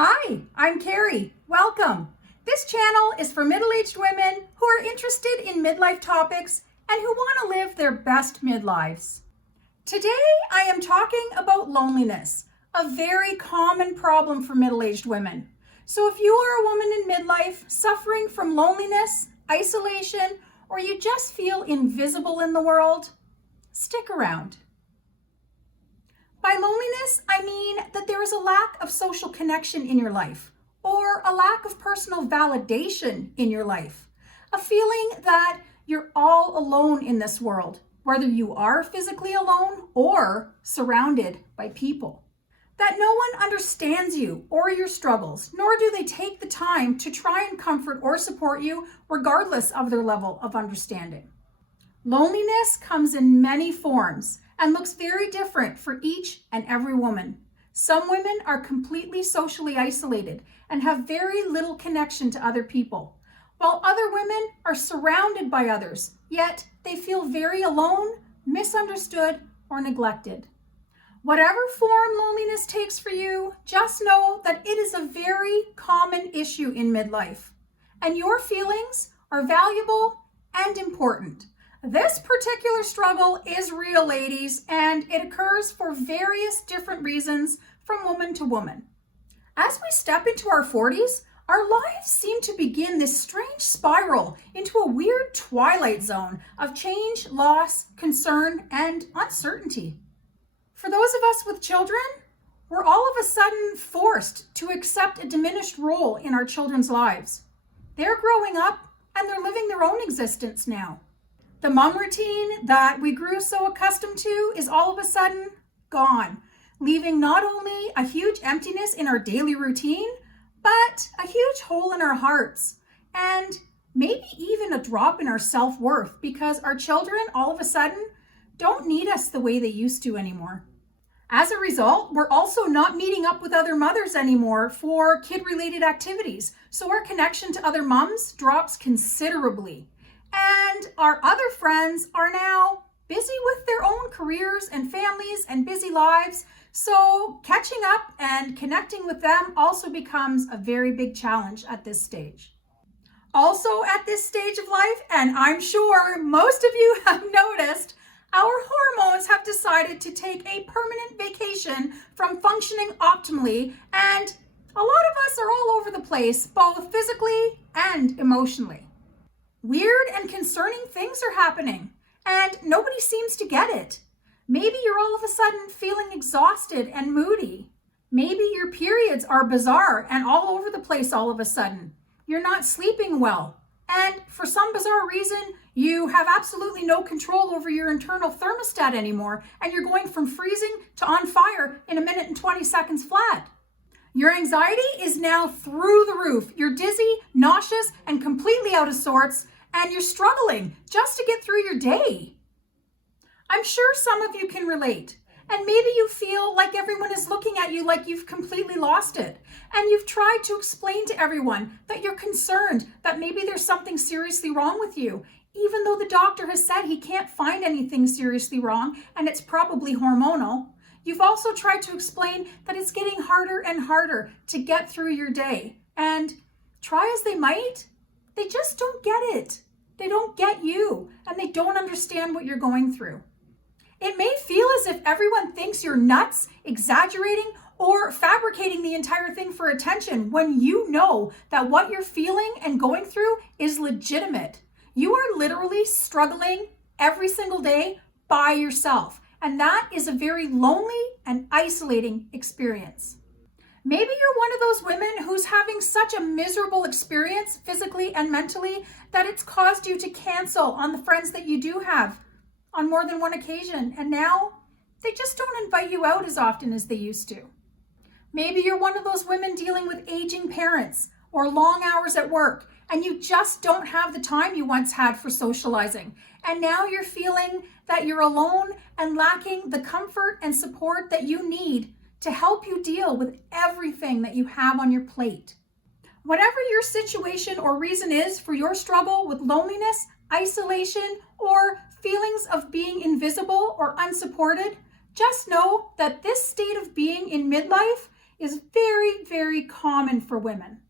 Hi, I'm Kari. Welcome. This channel is for middle-aged women who are interested in midlife topics and who want to live their best midlives. Today, I am talking about loneliness, a very common problem for middle-aged women. So if you are a woman in midlife suffering from loneliness, isolation, or you just feel invisible in the world, stick around. By loneliness, I mean that there is a lack of social connection in your life, or a lack of personal validation in your life. A feeling that you're all alone in this world, whether you are physically alone or surrounded by people. That no one understands you or your struggles, nor do they take the time to try and comfort or support you, regardless of their level of understanding. Loneliness comes in many forms and looks very different for each and every woman. Some women are completely socially isolated and have very little connection to other people, while other women are surrounded by others, yet they feel very alone, misunderstood, or neglected. Whatever form loneliness takes for you, just know that it is a very common issue in midlife, and your feelings are valuable and important. This particular struggle is real, ladies, and it occurs for various different reasons from woman to woman. As we step into our 40s, our lives seem to begin this strange spiral into a weird Twilight Zone of change, loss, concern, and uncertainty. For those of us with children, we're all of a sudden forced to accept a diminished role in our children's lives. They're growing up and they're living their own existence now. The mom routine that we grew so accustomed to is all of a sudden gone, leaving not only a huge emptiness in our daily routine, but a huge hole in our hearts, and maybe even a drop in our self-worth because our children all of a sudden don't need us the way they used to anymore. As a result, we're also not meeting up with other mothers anymore for kid-related activities, so our connection to other moms drops considerably. And our other friends are now busy with their own careers and families and busy lives, so catching up and connecting with them also becomes a very big challenge at this stage. Also at this stage of life, and I'm sure most of you have noticed, our hormones have decided to take a permanent vacation from functioning optimally, and a lot of us are all over the place, both physically and emotionally. Weird and concerning things are happening, and nobody seems to get it. Maybe you're all of a sudden feeling exhausted and moody. Maybe your periods are bizarre and all over the place all of a sudden. You're not sleeping well, and for some bizarre reason, you have absolutely no control over your internal thermostat anymore, and you're going from freezing to on fire in 1 minute and 20 seconds flat. Your anxiety is now through the roof. You're dizzy, nauseous, and completely out of sorts, and you're struggling just to get through your day. I'm sure some of you can relate, and maybe you feel like everyone is looking at you like you've completely lost it, and you've tried to explain to everyone that you're concerned that maybe there's something seriously wrong with you, even though the doctor has said he can't find anything seriously wrong and it's probably hormonal. You've also tried to explain that it's getting harder and harder to get through your day. And try as they might, they just don't get it. They don't get you, and they don't understand what you're going through. It may feel as if everyone thinks you're nuts, exaggerating, or fabricating the entire thing for attention when you know that what you're feeling and going through is legitimate. You are literally struggling every single day by yourself. And that is a very lonely and isolating experience. Maybe you're one of those women who's having such a miserable experience physically and mentally that it's caused you to cancel on the friends that you do have on more than one occasion. And now they just don't invite you out as often as they used to. Maybe you're one of those women dealing with aging parents or long hours at work, and you just don't have the time you once had for socializing. And now you're feeling that you're alone and lacking the comfort and support that you need to help you deal with everything that you have on your plate. Whatever your situation or reason is for your struggle with loneliness, isolation, or feelings of being invisible or unsupported, just know that this state of being in midlife is very, very common for women.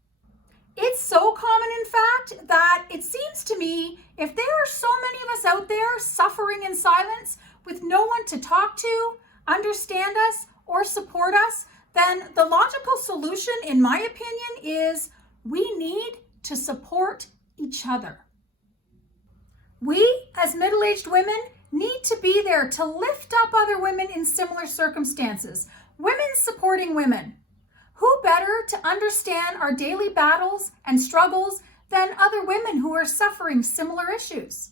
It's so common, in fact, that it seems to me if there are so many of us out there suffering in silence with no one to talk to, understand us, or support us, then the logical solution, in my opinion, is we need to support each other. We, as middle-aged women, need to be there to lift up other women in similar circumstances, women supporting women. Who better to understand our daily battles and struggles than other women who are suffering similar issues?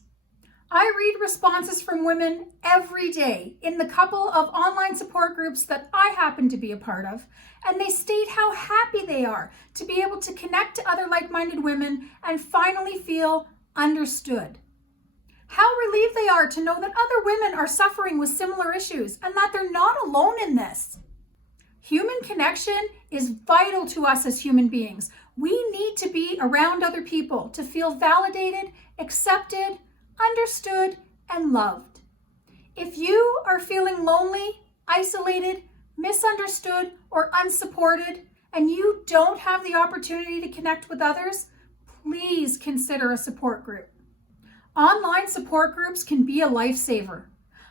I read responses from women every day in the couple of online support groups that I happen to be a part of, and they state how happy they are to be able to connect to other like-minded women and finally feel understood. How relieved they are to know that other women are suffering with similar issues and that they're not alone in this. Human connection is vital to us as human beings. We need to be around other people to feel validated, accepted, understood, and loved. If you are feeling lonely, isolated, misunderstood, or unsupported, and you don't have the opportunity to connect with others, please consider a support group. Online support groups can be a lifesaver.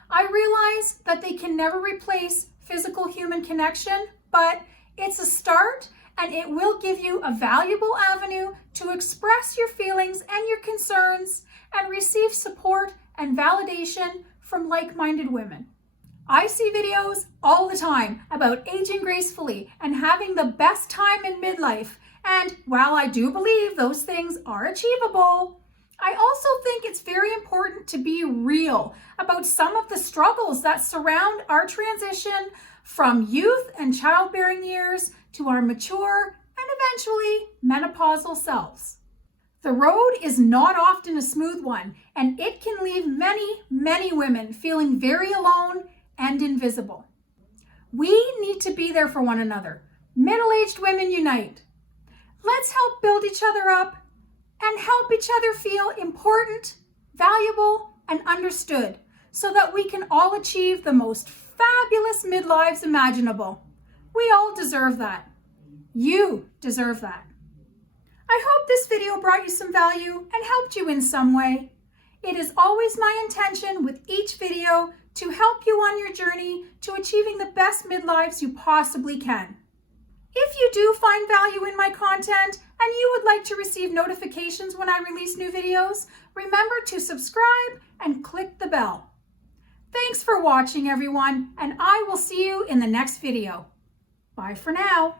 I realize that they can never replace physical human connection, but it's a start and it will give you a valuable avenue to express your feelings and your concerns and receive support and validation from like-minded women. I see videos all the time about aging gracefully and having the best time in midlife, and while I do believe those things are achievable, I also think it's very important to be real about some of the struggles that surround our transition from youth and childbearing years to our mature and eventually menopausal selves. The road is not often a smooth one, and it can leave many, many women feeling very alone and invisible. We need to be there for one another. Middle-aged women unite. Let's help build each other up and help each other feel important, valuable, and understood so that we can all achieve the most fabulous midlives imaginable. We all deserve that. You deserve that. I hope this video brought you some value and helped you in some way. It is always my intention with each video to help you on your journey to achieving the best midlives you possibly can. If you do find value in my content and you would like to receive notifications when I release new videos, remember to subscribe and click the bell. Thanks for watching, everyone, and I will see you in the next video. Bye for now.